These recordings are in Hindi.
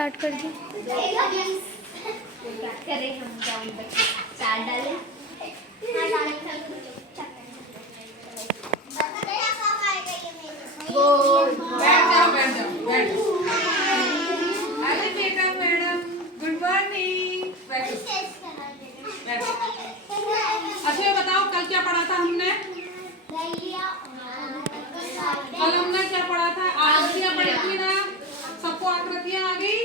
स्टार्ट कर दी। क्या करें हम, चार डालें। बैठ जाओ बैठ जाओ बैठ जाओ। अरे बेटा मैडम गुड मॉर्निंग। बैठो बैठो। अच्छा ये बताओ कल क्या पढ़ा था हमने? कल हमने क्या पढ़ा था? आकृतियाँ पढ़ी थी ना? सबको आकृतियाँ आ गई?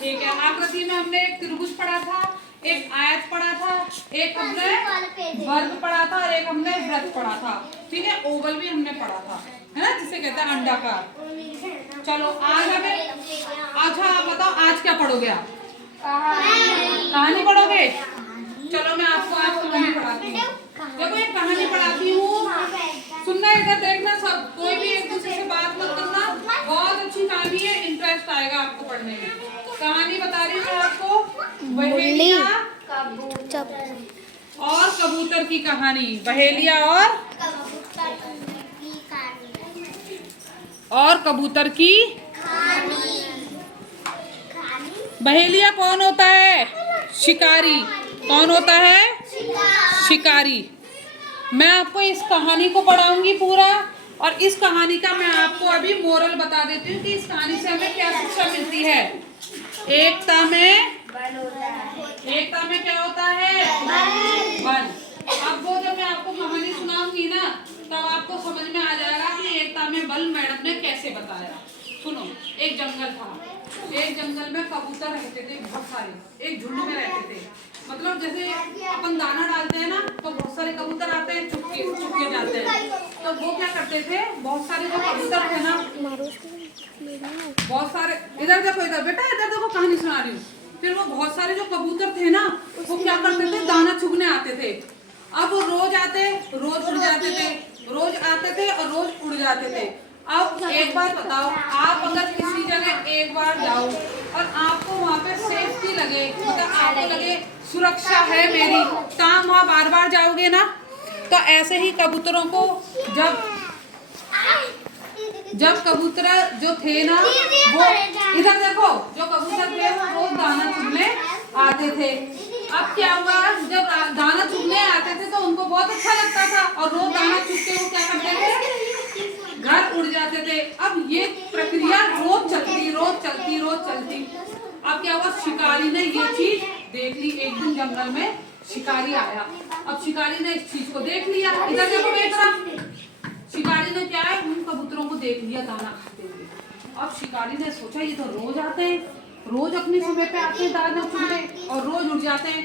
ठीक है। आकृति में हमने एक त्रिभुज पढ़ा था, एक आयत पढ़ा था, एक हमने वर्ग पढ़ा था और एक हमने वृत्त पढ़ा था। ठीक है। ओवल भी हमने पढ़ा था, है ना, जिसे कहते हैं अंडाकार। चलो आज हमें, अच्छा आप बताओ आज क्या पढ़ोगे आप? कहानी पढ़ोगे? चलो मैं आपको आज कहानी पढ़ाती हूँ। देखो एक कहानी पढ़ाती हूँ, सुनना, इधर देखना, सब कोई भी एक दूसरे से बात मत करना। बहुत अच्छी कहानी है, इंटरेस्ट आएगा आपको पढ़ने में। कहानी बता रही हूँ आपको, बहेलिया और कबूतर की कहानी। बहेलिया और कबूतर की बहेलिया कौन होता है? शिकारी। कौन होता है? शिकारी। मैं आपको इस कहानी को पढ़ाऊंगी पूरा, और इस कहानी का मैं आपको अभी मोरल बता देती हूँ कि इस कहानी से हमें क्या शिक्षा मिलती है। एकता में क्या होता है? बल। अब वो जब मैं आपको कहानी सुनाऊंगी ना, तब आपको समझ में आ जाएगा कि एकता में बल मैडम ने कैसे बताया। सुनो, एक जंगल था, एक जंगल में कबूतर रहते थे बहुत सारे, एक झुंड में रहते थे। मतलब जैसे अपन दाना डालते हैं ना, तो बहुत सारे कबूतर आते हैं, चुपके चुपके जाते हैं। तो वो क्या करते थे, बहुत सारे जो कबूतर थे ना, बहुत सारे, इधर देखो, इधर बेटा, इधर देखो, कहानी सुना रही हूँ। फिर वो बहुत सारे जो कबूतर थे ना, वो क्या करते थे, दाना चुगने आते थे। अब वो रोज आते, रोज उड़ जाते थे, रोज आते थे और रोज उड़ जाते थे। अब एक बार बताओ, आप अगर किसी जगह एक बार जाओ और आपको वहाँ पे सेफ्टी लगे, मतलब आपको लगे सुरक्षा है मेरी, तो आप वहाँ बार बार जाओगे ना। तो ऐसे ही कबूतरों को जब कबूतर जो थे ना, वो इधर देखो, जो कबूतर थे वो रोज दाना चुगने आते थे। अब क्या हुआ, जब दाना चुगने आते थे तो उनको बहुत अच्छा लगता था, और रोज दाना चुगते वो क्या करते थे, घर उड़ जाते थे। अब ये प्रक्रिया रोज चलती। अब क्या हुआ, शिकारी ने ये चीज देख ली। एक दिन जंगल में शिकारी आया। अब शिकारी ने इस चीज को देख लिया, इधर देखो बेटा, शिकारी ने क्या है, उन कबूतरों को देख लिया दाना खाते हुए। अब शिकारी ने सोचा ये तो रोज आते हैं, रोज अपने समय पे आते हैं दाना चुगने, और रोज उड़ जाते हैं,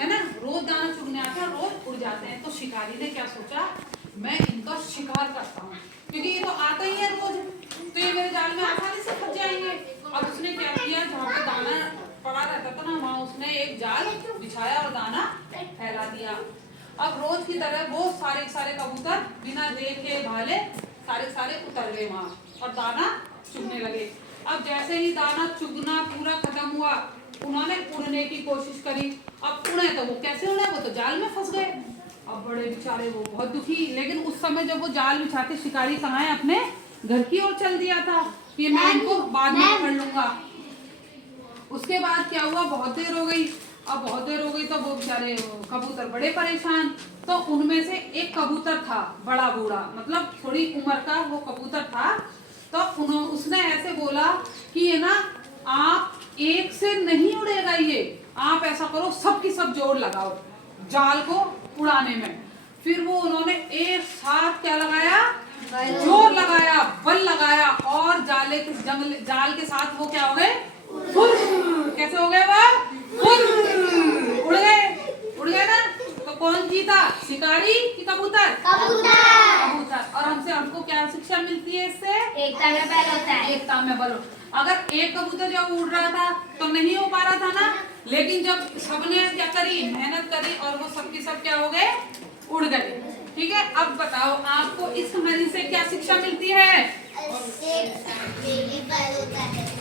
है ना, रोज दाना चुगने आते हैं, रोज उड़ जाते हैं। तो शिकारी ने क्या सोचा, मैं इनका शिकार करता हूँ, क्योंकि ये तो आता ही है रोज, तो ये मेरे जाल में आसानी से फंस जाएंगे। अब उसने क्या किया, जहाँ पे दाना पड़ा रहता था ना, वहाँ उसने एक जाल बिछाया और दाना फैला दिया। अब रोज की तरह वो सारे कबूतर बिना देखे भाले सारे उतर गए वहाँ और दाना चुगने लगे। अब जैसे ही दाना चुगना पूरा खत्म हुआ, उन्होंने उड़ने की कोशिश करी। अब उड़े तो वो कैसे उड़े, वो तो जाल में फंस गए। अब बड़े बेचारे वो बहुत दुखी, लेकिन उस समय जब वो जाल बिछाते, शिकारी कहाँ है, अपने घर की ओर चल दिया था कि मैं इनको बाद में पकड़ लूंगा। उसके बाद क्या हुआ, बहुत देर हो गई। अब बहुत देर हो गई तो वो बेचारे कबूतर बड़े परेशान। तो उनमें से एक कबूतर था बड़ा बूढ़ा, मतलब थोड़ी उम्र का वो कबूतर था। तो उसने ऐसे बोला कि ये ना, आप एक से नहीं उड़ेगा ये, आप ऐसा करो, सबकी सब जोर लगाओ जाल को उड़ाने में। फिर वो उन्होंने एक साथ क्या लगाया, जोर लगाया, बल लगाया, और जाल के साथ वो क्या हो गए, कैसे हो गए, वो उड़ गए ना। तो कौन जीता, शिकारी कि कबूतर? कबूतर। और हमको क्या शिक्षा मिलती है इससे, एकता में बल होता है। एकता में बल। अगर एक कबूतर जब उड़ रहा था तो नहीं हो पा रहा था ना, लेकिन जब सबने क्या करी, मेहनत करी, और वो सबकी सब क्या हो गए, उड़ गए। ठीक है। अब बताओ आपको इस कहानी से क्या शिक्षा मिलती है?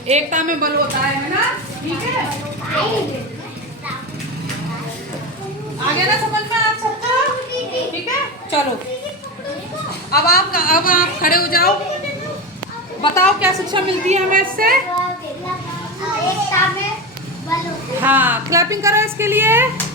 एकता में बल होता है ना। ठीक है, आगे ना समझ में आप सबको? ठीक है, चलो अब आप खड़े हो जाओ, बताओ क्या शिक्षा मिलती है हमें इससे? एकता में बल होता है। हाँ, क्लैपिंग करो इसके लिए।